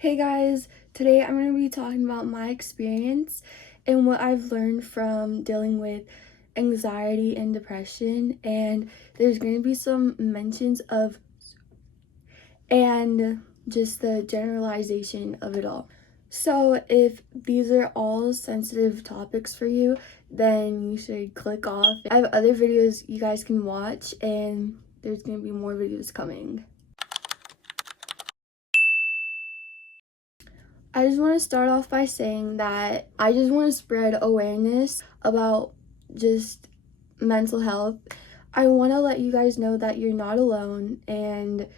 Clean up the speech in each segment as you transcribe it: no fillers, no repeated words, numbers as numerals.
Hey guys, today I'm going to be talking about my experience and what I've learned from dealing with anxiety and depression, and there's going to be some mentions of and just the generalization of it all. So if these are all sensitive topics for you, then you should click off. I have other videos you guys can watch, and there's going to be more videos coming. I just want to start off by saying that I just want to spread awareness about just mental health. I want to let you guys know that you're not alone, and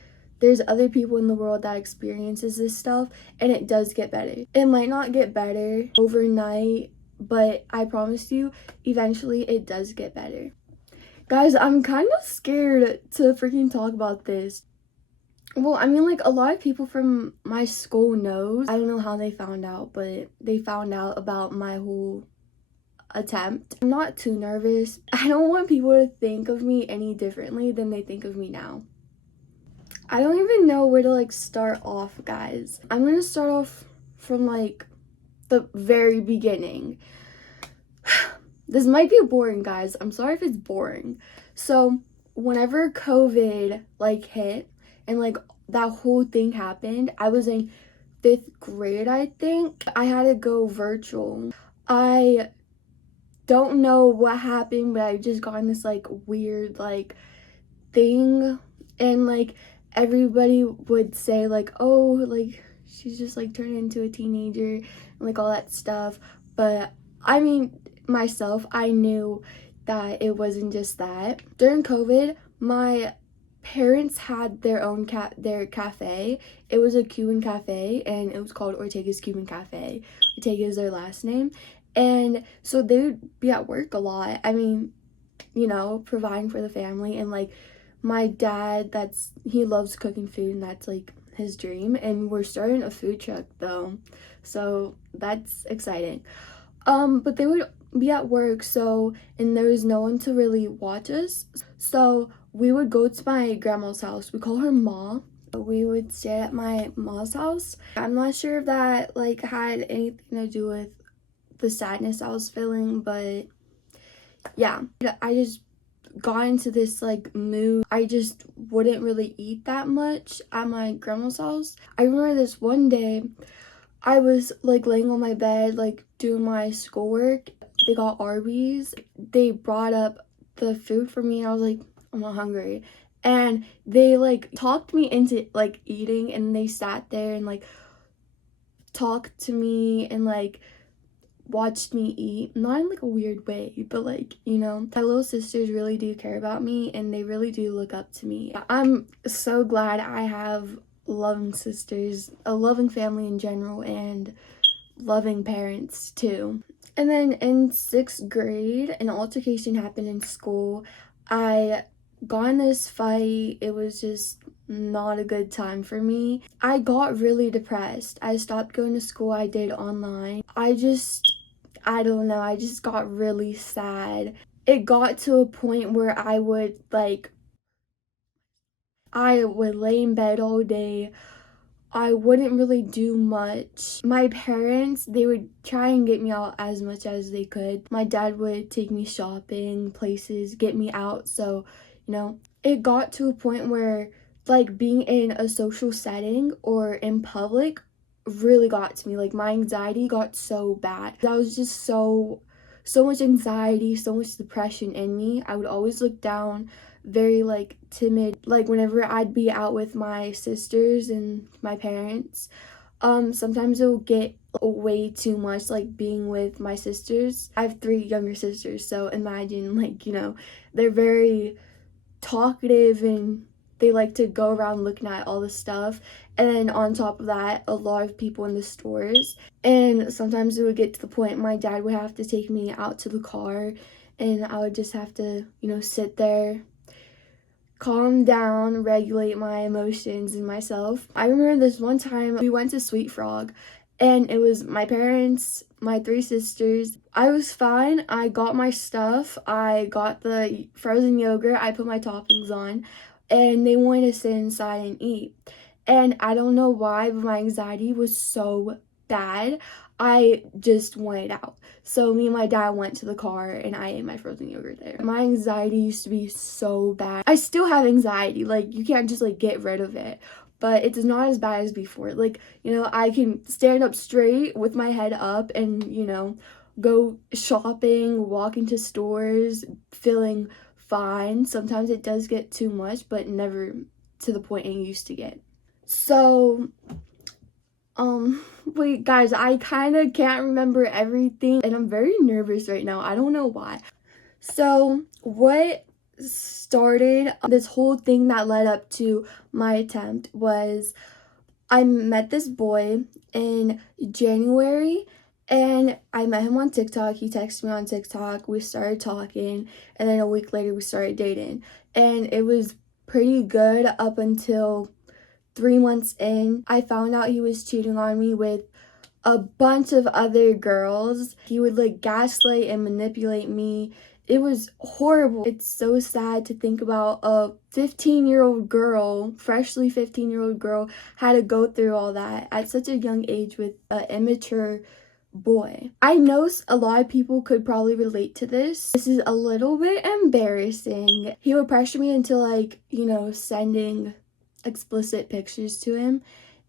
there's other people in the world that experiences this stuff, and it does get better. It might not get better overnight, but I promise you, eventually it does get better. Guys, I'm kind of scared to freaking talk about this. Well, I mean, like, a lot of people from my school knows. I don't know how they found out, but they found out about my whole attempt. I'm not too nervous. I don't want people to think of me any differently than they think of me now. I don't even know where to, like, start off, guys. I'm gonna start off from, like, the very beginning. This might be boring, guys. I'm sorry if it's boring. So, whenever COVID, like, hit, and, like, that whole thing happened, I was in 5th grade, I think. I had to go virtual. I don't know what happened, but I just got in this, like, weird, like, thing, and, like, everybody would say, like, oh, like, she's just, like, turned into a teenager, and, like, all that stuff. But I mean, myself, I knew that it wasn't just that. During COVID, my parents had their own their cafe. It was a Cuban cafe, and it was called Ortega's Cuban Cafe. Ortega is their last name. And so they would be at work a lot. I mean, you know, providing for the family, and, like, my dad, he loves cooking food, and that's, like, his dream. And we're starting a food truck though, so that's exciting. But they would be at work, so, and there was no one to really watch us, so we would go to my grandma's house. We call her Ma. We would stay at my ma's house. I'm not sure if that, like, had anything to do with the sadness I was feeling, but yeah, I just got into this, like, mood. I just wouldn't really eat that much at my grandma's house. I remember this one day I was, like, laying on my bed, like, doing my schoolwork. They got Arby's. They brought up the food for me, and I was like, I'm not hungry. And they, like, talked me into, like, eating, and they sat there and, like, talked to me and, like, watched me eat. Not in, like, a weird way, but, like, you know, my little sisters really do care about me, and they really do look up to me. I'm so glad I have loving sisters, a loving family in general, and loving parents too. And then in 6th grade, an altercation happened in school. I got in this fight. It was just not a good time for me. I got really depressed. I stopped going to school. I did online. I don't know, I just got really sad. It got to a point where I would lay in bed all day. I wouldn't really do much. My parents, they would try and get me out as much as they could. My dad would take me shopping, places, get me out. So, you know, it got to a point where, like, being in a social setting or in public really got to me. Like, my anxiety got so bad. I was just so much anxiety, so much depression in me. I would always look down, very, like, timid. Like, whenever I'd be out with my sisters and my parents, sometimes it will get way too much, like, being with my sisters. I have 3 younger sisters, so imagine, like, you know, they're very talkative, and they like to go around looking at all the stuff. And then on top of that, a lot of people in the stores. And sometimes it would get to the point my dad would have to take me out to the car, and I would just have to, you know, sit there, calm down, regulate my emotions and myself. I remember this one time we went to Sweet Frog, and it was my parents, my 3 sisters. I was fine. I got my stuff. I got the frozen yogurt. I put my toppings on, and they wanted to sit inside and eat. And I don't know why, but my anxiety was so bad. I just wanted out. So me and my dad went to the car and I ate my frozen yogurt there. My anxiety used to be so bad. I still have anxiety. Like, you can't just like get rid of it. But it's not as bad as before. Like, I can stand up straight with my head up and, go shopping, walk into stores, feeling fine. Sometimes it does get too much, but never to the point it used to get. So, wait, guys, I kind of can't remember everything, and I'm very nervous right now. I don't know why. So, what started this whole thing that led up to my attempt was I met this boy in January, and I met him on TikTok. He texted me on TikTok. We started talking, and then a week later, we started dating. And it was pretty good up until 3 months in. I found out he was cheating on me with a bunch of other girls. He would like gaslight and manipulate me. It was horrible. It's so sad to think about a 15-year-old girl, freshly 15-year-old girl, had to go through all that at such a young age with an immature boy. I know a lot of people could probably relate to this. This is a little bit embarrassing. He would pressure me into like, sending explicit pictures to him,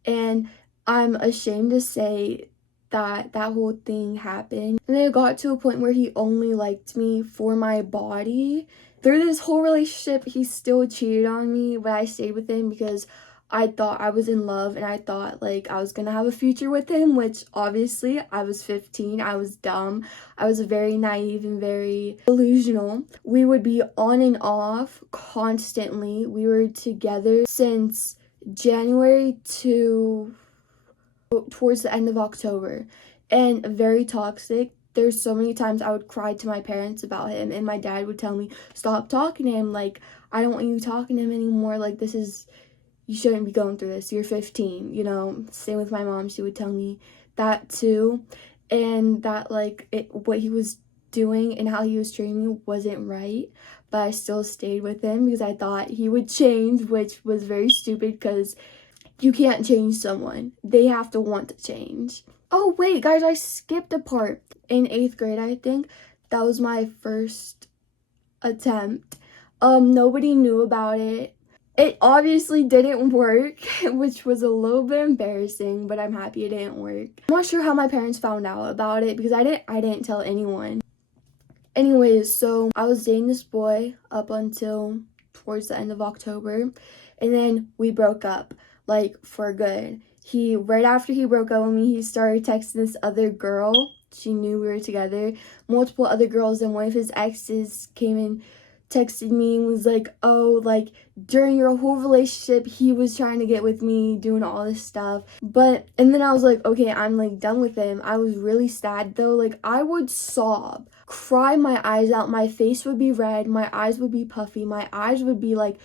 and I'm ashamed to say that whole thing happened. And then it got to a point where he only liked me for my body. Through this whole relationship, he still cheated on me, but I stayed with him because I thought I was in love and I thought like I was gonna have a future with him, which obviously I was 15, I was dumb, I was very naive and very delusional. We would be on and off constantly. We were together since January to towards the end of October, and very toxic. There's so many times I would cry to my parents about him, and my dad would tell me, stop talking to him, like, I don't want you talking to him anymore, like, you shouldn't be going through this, you're 15, Same with my mom, she would tell me that too, and that, like, what he was doing and how he was treating me wasn't right, but I still stayed with him because I thought he would change, which was very stupid because you can't change someone. They have to want to change. Oh, wait, guys, I skipped a part. In 8th grade, I think, that was my first attempt. Nobody knew about it. It obviously didn't work, which was a little bit embarrassing, but I'm happy it didn't work. I'm not sure how my parents found out about it because I didn't tell anyone. Anyways, so I was dating this boy up until towards the end of October, and then we broke up, like, for good. Right after he broke up with me, he started texting this other girl. She knew we were together. Multiple other girls, and one of his exes came and texted me and was like, oh, like, during your whole relationship, he was trying to get with me, doing all this stuff. And then I was like, okay, I'm, like, done with him. I was really sad, though. Like, I would sob, cry my eyes out. My face would be red. My eyes would be puffy. My eyes would be, like,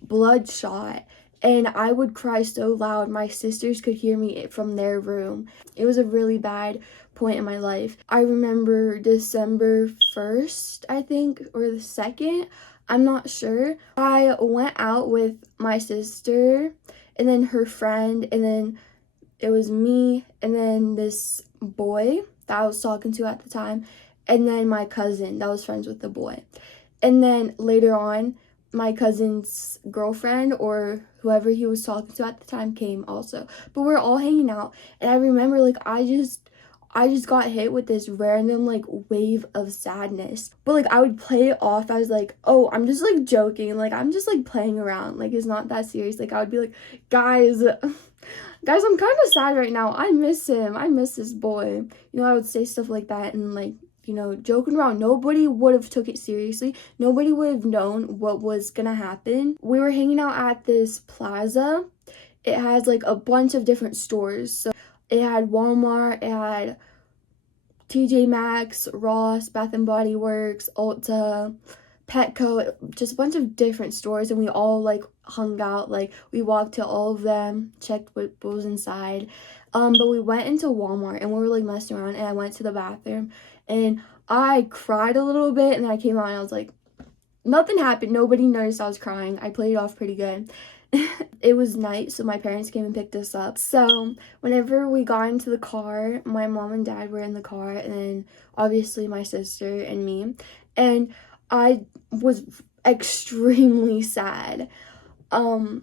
bloodshot. And I would cry so loud my sisters could hear me from their room. It was a really bad point in my life. I remember December 1st, I think, or the 2nd, I'm not sure. I went out with my sister and then her friend, and then it was me and then this boy that I was talking to at the time, and then my cousin that was friends with the boy. And then later on, my cousin's girlfriend or whoever he was talking to at the time came also. But we're all hanging out, and I remember, like, I just got hit with this random, like, wave of sadness. But, like, I would play it off. I was like, oh, I'm just, like, joking. Like, I'm just, like, playing around. Like, it's not that serious. Like, I would be like, guys, I'm kind of sad right now. I miss him. I miss this boy. I would say stuff like that and, like, joking around. Nobody would have took it seriously. Nobody would have known what was gonna happen. We were hanging out at this plaza. It has like a bunch of different stores. So it had Walmart, it had TJ Maxx, Ross, Bath and Body Works, Ulta, Petco, just a bunch of different stores, and we all like hung out. Like, we walked to all of them, checked what was inside. But we went into Walmart and we were like messing around, and I went to the bathroom and I cried a little bit, and then I came out and I was like, nothing happened. Nobody noticed I was crying. I played it off pretty good. It was night, so my parents came and picked us up. So whenever we got into the car, my mom and dad were in the car, and then obviously my sister and me. And I was extremely sad. I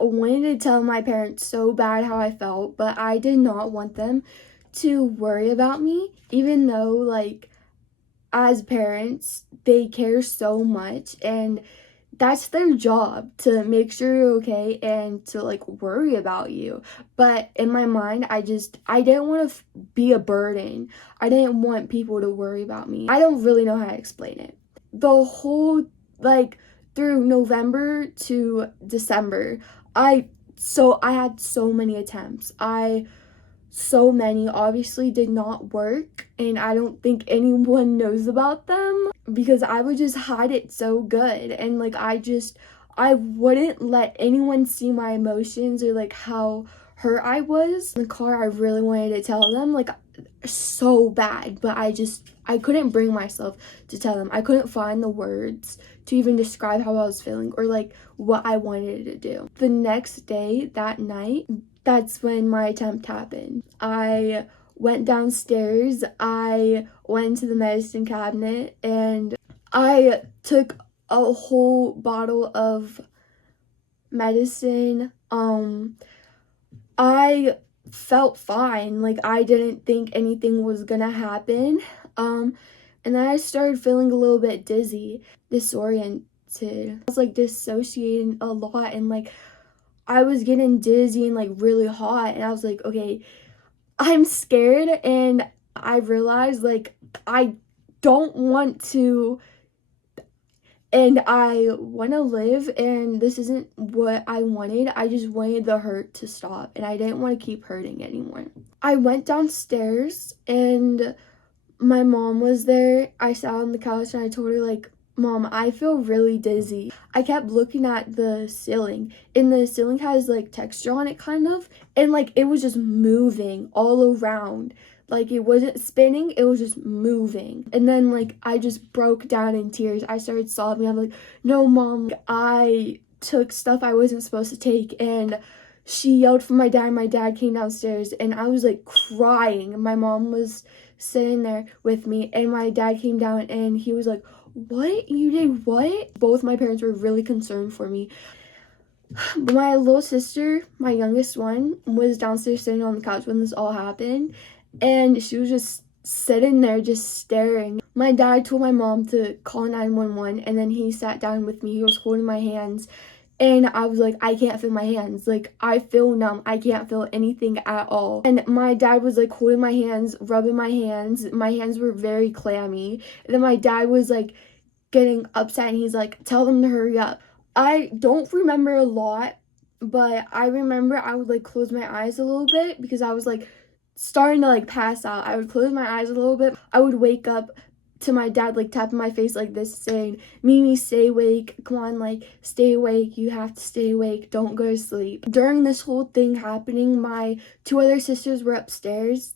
wanted to tell my parents so bad how I felt, but I did not want them to worry about me, even though, like, as parents, they care so much, and that's their job to make sure you're okay and to like worry about you. But in my mind, I didn't want to be a burden. I didn't want people to worry about me. I don't really know how to explain it. The whole, like, through November to December, I had so many attempts. So many obviously did not work, and I don't think anyone knows about them because I would just hide it so good. And like I wouldn't let anyone see my emotions or like how hurt I was. In the car, I really wanted to tell them, like, so bad, but I couldn't bring myself to tell them. I couldn't find the words to even describe how I was feeling or like what I wanted to do. The next day, that night, that's when my attempt happened. I went downstairs, I went to the medicine cabinet, and I took a whole bottle of medicine. I felt fine. Like, I didn't think anything was gonna happen. And then I started feeling a little bit dizzy, disoriented. I was like dissociating a lot, and like I was getting dizzy and like really hot, and I was like, okay, I'm scared. And I realized like I don't want to, and I want to live, and this isn't what I wanted. I just wanted the hurt to stop, and I didn't want to keep hurting anymore. I went downstairs, and my mom was there. I sat on the couch, and I told her, like, Mom, I feel really dizzy. I kept looking at the ceiling, and the ceiling has like texture on it, kind of, and like it was just moving all around. Like, it wasn't spinning, it was just moving. And then like I just broke down in tears. I started sobbing. I'm like, no, Mom, I took stuff I wasn't supposed to take. And she yelled for my dad. My dad came downstairs, and I was like crying. My mom was sitting there with me, and my dad came down, and he was like, what? You did what? Both my parents were really concerned for me. My little sister, my youngest one, was downstairs sitting on the couch when this all happened, and she was just sitting there just staring. My dad told my mom to call 911, and then he sat down with me. He was holding my hands, and I was like, I can't feel my hands. Like, I feel numb. I can't feel anything at all. And my dad was like holding my hands, rubbing my hands. My hands were very clammy. And then my dad was like getting upset, and he's like, tell them to hurry up. I don't remember a lot, but I remember I would like close my eyes a little bit because I was like starting to like pass out. I would close my eyes a little bit. I would wake up to my dad like tapping my face like this, saying, Mimi, stay awake, come on, like stay awake, you have to stay awake, don't go to sleep. During this whole thing happening, my two other sisters were upstairs.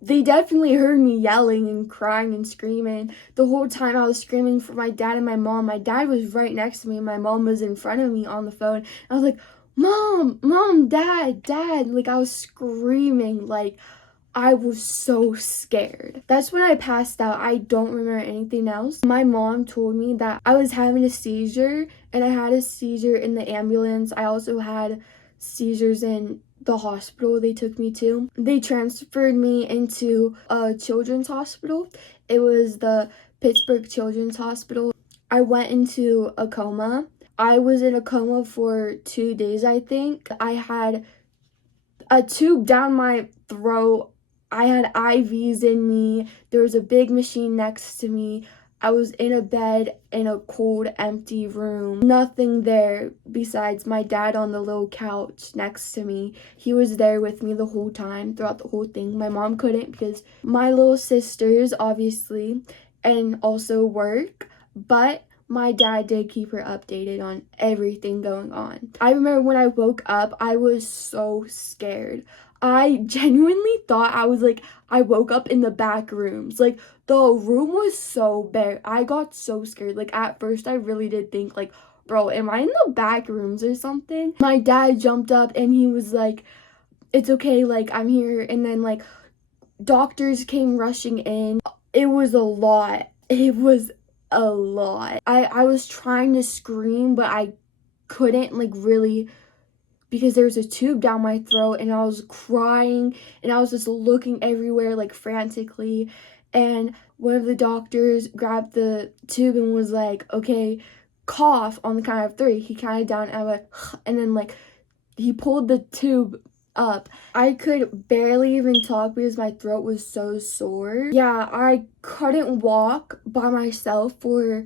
They definitely heard me yelling and crying and screaming. The whole time I was screaming for my dad and my mom. My dad was right next to me, and my mom was in front of me on the phone. I was like, Mom, Dad. Like, I was screaming. Like, I was so scared. That's when I passed out. I don't remember anything else. My mom told me that I was having a seizure, and I had a seizure in the ambulance. I also had seizures in the hospital they took me to. They transferred me into a children's hospital. It was the Pittsburgh Children's Hospital. I went into a coma. I was in a coma for 2 days, I think. I had a tube down my throat. I had IVs in me. There was a big machine next to me. I was in a bed in a cold, empty room. Nothing there besides my dad on the little couch next to me. He was there with me the whole time, throughout the whole thing. My mom couldn't because my little sisters, obviously, and also work, but my dad did keep her updated on everything going on. I remember when I woke up, I was so scared. I genuinely thought I woke up in the back rooms. Like, the room was so bare. I got so scared. Like, at first I really did think like bro, am I in the back rooms or something? My dad jumped up and he was like, it's okay, like, I'm here. And then, like, doctors came rushing in. It was a lot. It was a lot. I was trying to scream, but I couldn't, like, really, because there was a tube down my throat and I was crying and I was just looking everywhere, like, frantically. And one of the doctors grabbed the tube and was like, okay, cough on the count of 3. He counted down and I went, and then, like, he pulled the tube up. I could barely even talk because my throat was so sore. Yeah, I couldn't walk by myself for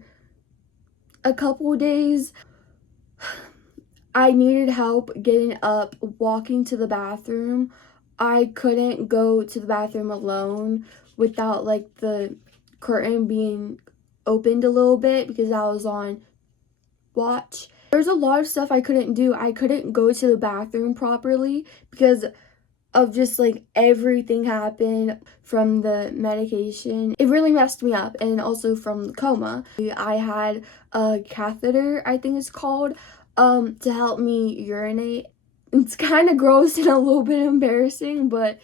a couple days. I needed help getting up, walking to the bathroom. I couldn't go to the bathroom alone without, like, the curtain being opened a little bit because I was on watch. There's a lot of stuff I couldn't do. I couldn't go to the bathroom properly because of just, like, everything happened from the medication. It really messed me up, and also from the coma. I had a catheter, I think it's called, to help me urinate. It's kind of gross and a little bit embarrassing, but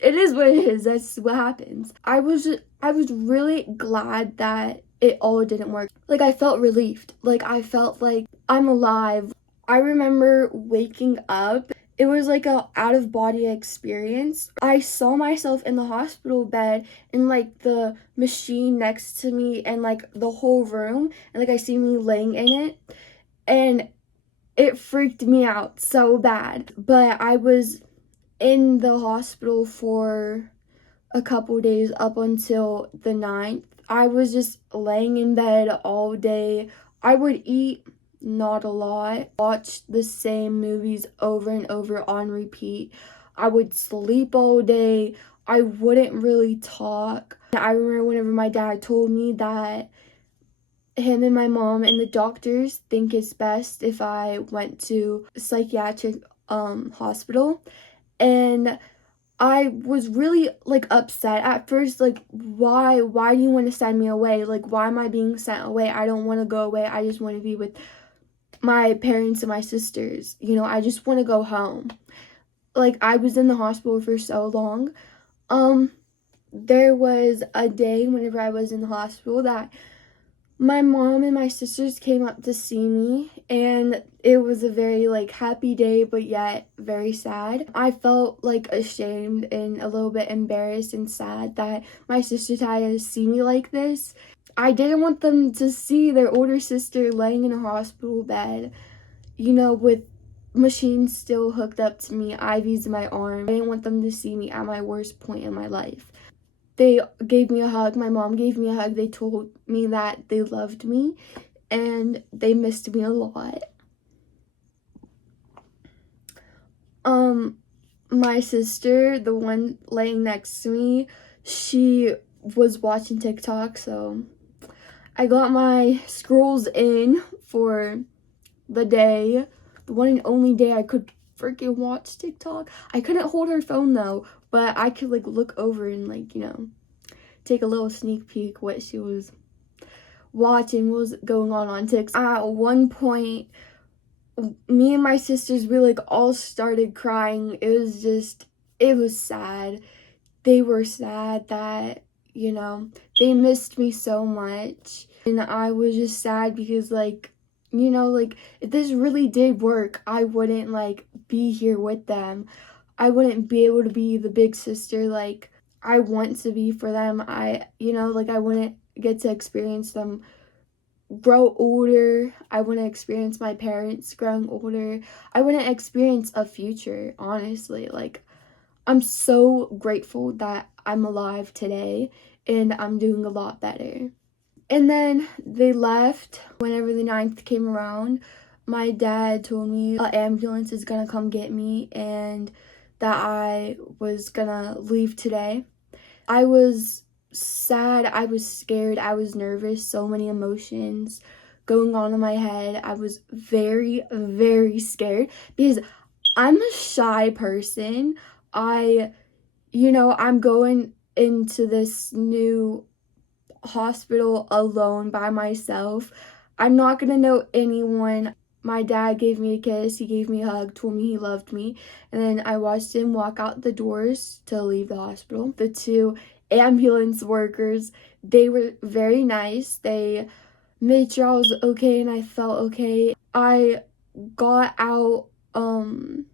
it is what it is. That's what happens. I was really glad that it all didn't work. Like, I felt relieved. Like, I felt like I'm alive. I remember waking up. It was like a out of body experience. I saw myself in the hospital bed and, like, the machine next to me and, like, the whole room, and, like, I see me laying in it, and it freaked me out so bad. But I was in the hospital for a couple days up until the 9th. I was just laying in bed all day. I would eat not a lot, watch the same movies over and over on repeat. I would sleep all day. I wouldn't really talk. I remember whenever my dad told me that him and my mom and the doctors think it's best if I went to a psychiatric hospital, and I was really, like, upset at first. Like, why do you want to send me away? Like, why am I being sent away? I don't want to go away. I just want to be with my parents and my sisters. You know, I just want to go home. Like, I was in the hospital for so long. There was a day whenever I was in the hospital that my mom and my sisters came up to see me, and it was a very, like, happy day, but yet very sad. I felt, like, ashamed and a little bit embarrassed and sad that my sisters had to see me like this. I didn't want them to see their older sister laying in a hospital bed, you know, with machines still hooked up to me, IVs in my arm. I didn't want them to see me at my worst point in my life. They gave me a hug. My mom gave me a hug. They told me that they loved me and they missed me a lot. My sister, the one laying next to me, she was watching TikTok, so I got my scrolls in for the day. The one and only day I could freaking watch TikTok. I couldn't hold her phone though, but I could, like, look over and, like, you know, take a little sneak peek what she was watching, what was going on TikTok. At one point, me and my sisters, we, like, all started crying. It was sad. They were sad that, you know, they missed me so much. And I was just sad because, like, you know, like, if this really did work, I wouldn't, like, be here with them. I wouldn't be able to be the big sister, like, I want to be for them. You know, like, I wouldn't get to experience them grow older. I wouldn't experience my parents growing older. I wouldn't experience a future, honestly. Like, I'm so grateful that I'm alive today and I'm doing a lot better. And then they left. Whenever the 9th came around, my dad told me an ambulance is gonna come get me and that I was gonna leave today. I was sad, I was scared, I was nervous, so many emotions going on in my head. I was very, very scared because I'm a shy person. You know, I'm going into this new hospital alone by myself. I'm not gonna know anyone. My dad gave me a kiss, he gave me a hug, told me he loved me, and then I watched him walk out the doors to leave the hospital. The two ambulance workers, they were very nice. They made sure I was okay and I felt okay. I got out on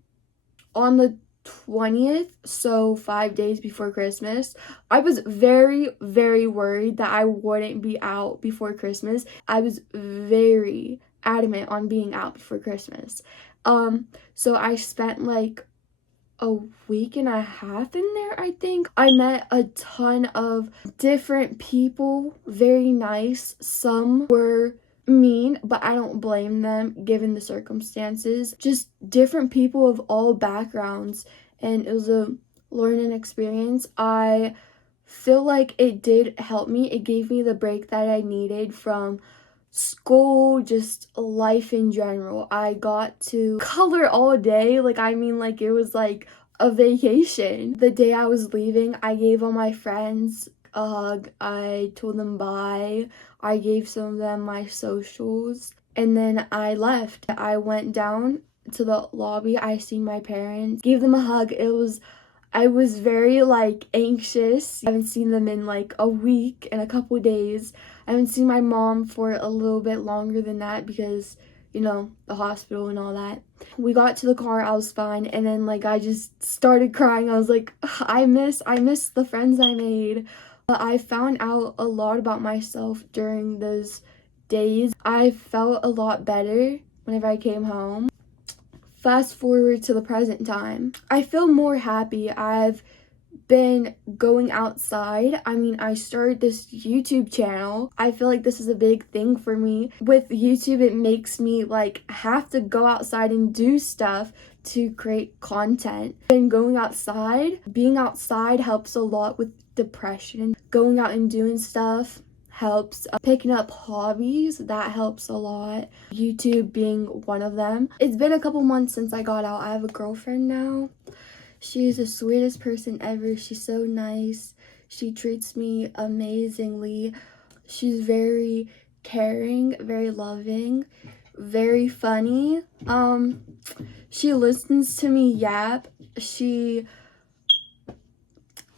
the 20th, so 5 days before Christmas. I was very, very worried that I wouldn't be out before Christmas. I was very adamant on being out before Christmas. So I spent like a week and a half in there, I think. I met a ton of different people, very nice. Some were mean, but I don't blame them given the circumstances. Just different people of all backgrounds, and it was a learning experience. I feel like it did help me. It gave me the break that I needed from school, just life in general. I got to color all day. Like, I mean, like, it was like a vacation. The day I was leaving, I gave all my friends a hug. I told them bye. I gave some of them my socials, and then I left. I went down to the lobby. I seen my parents, gave them a hug. I was very like anxious. I haven't seen them in like a week and a couple days. I haven't seen my mom for a little bit longer than that because, you know, the hospital and all that. We got to the car, I was fine, and then like I just started crying. I was like, I miss the friends I made. But I found out a lot about myself during those days. I felt a lot better whenever I came home. Fast forward to the present time, I feel more happy. I've been going outside. I mean, I started this YouTube channel. I feel like this is a big thing for me. With YouTube, it makes me like have to go outside and do stuff to create content. And going outside, being outside helps a lot with depression. Going out and doing stuff helps. Picking up hobbies, that helps a lot. YouTube being one of them. It's been a couple months since I got out. I have a girlfriend now. She's the sweetest person ever. She's so nice. She treats me amazingly. She's very caring, very loving, very funny. She listens to me yap. She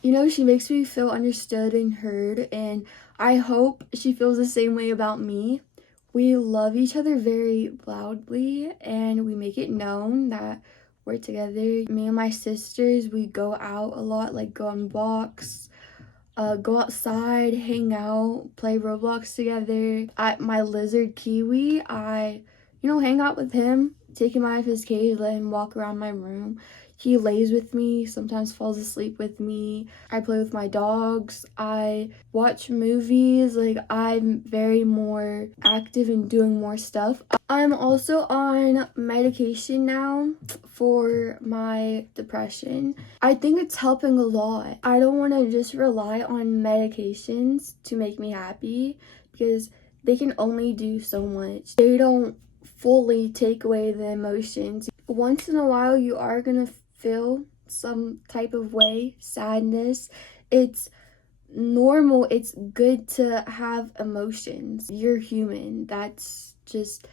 makes me feel understood and heard, and I hope she feels the same way about me. We love each other very loudly, and we make it known that we're together. Me and my sisters, we go out a lot, like go on walks, go outside, hang out, play Roblox together. My lizard Kiwi, I hang out with him, take him out of his cage, let him walk around my room. He lays with me, sometimes falls asleep with me. I play with my dogs. I watch movies. Like, I'm very more active and doing more stuff. I'm also on medication now for my depression. I think it's helping a lot. I don't want to just rely on medications to make me happy because they can only do so much. They don't fully take away the emotions. Once in a while, you are gonna feel some type of way, sadness. It's normal. It's good to have emotions. You're human. That's just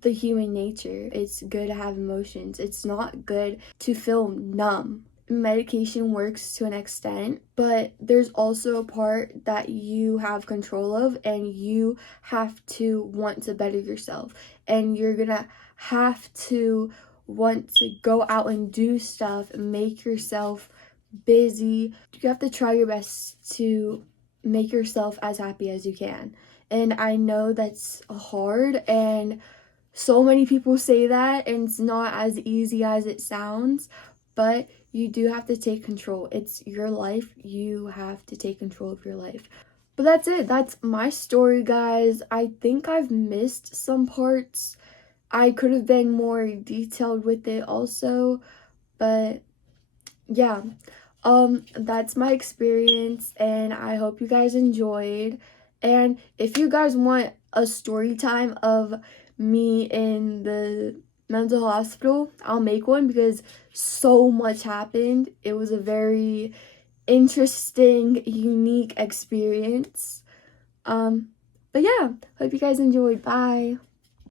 the human nature. It's good to have emotions. It's not good to feel numb. Medication works to an extent, but there's also a part that you have control of, and you have to want to better yourself, and you're gonna have to want to go out and do stuff and make yourself busy. You have to try your best to make yourself as happy as you can, and I know that's hard, and so many people say that, and it's not as easy as it sounds, but you do have to take control. It's your life. You have to take control of your life. But that's it. That's my story, guys. I think I've missed some parts. I could have been more detailed with it also, but yeah. That's my experience, and I hope you guys enjoyed. And if you guys want a story time of me in the mental hospital, I'll make one because so much happened. It was a very interesting, unique experience. But yeah, hope you guys enjoyed. Bye.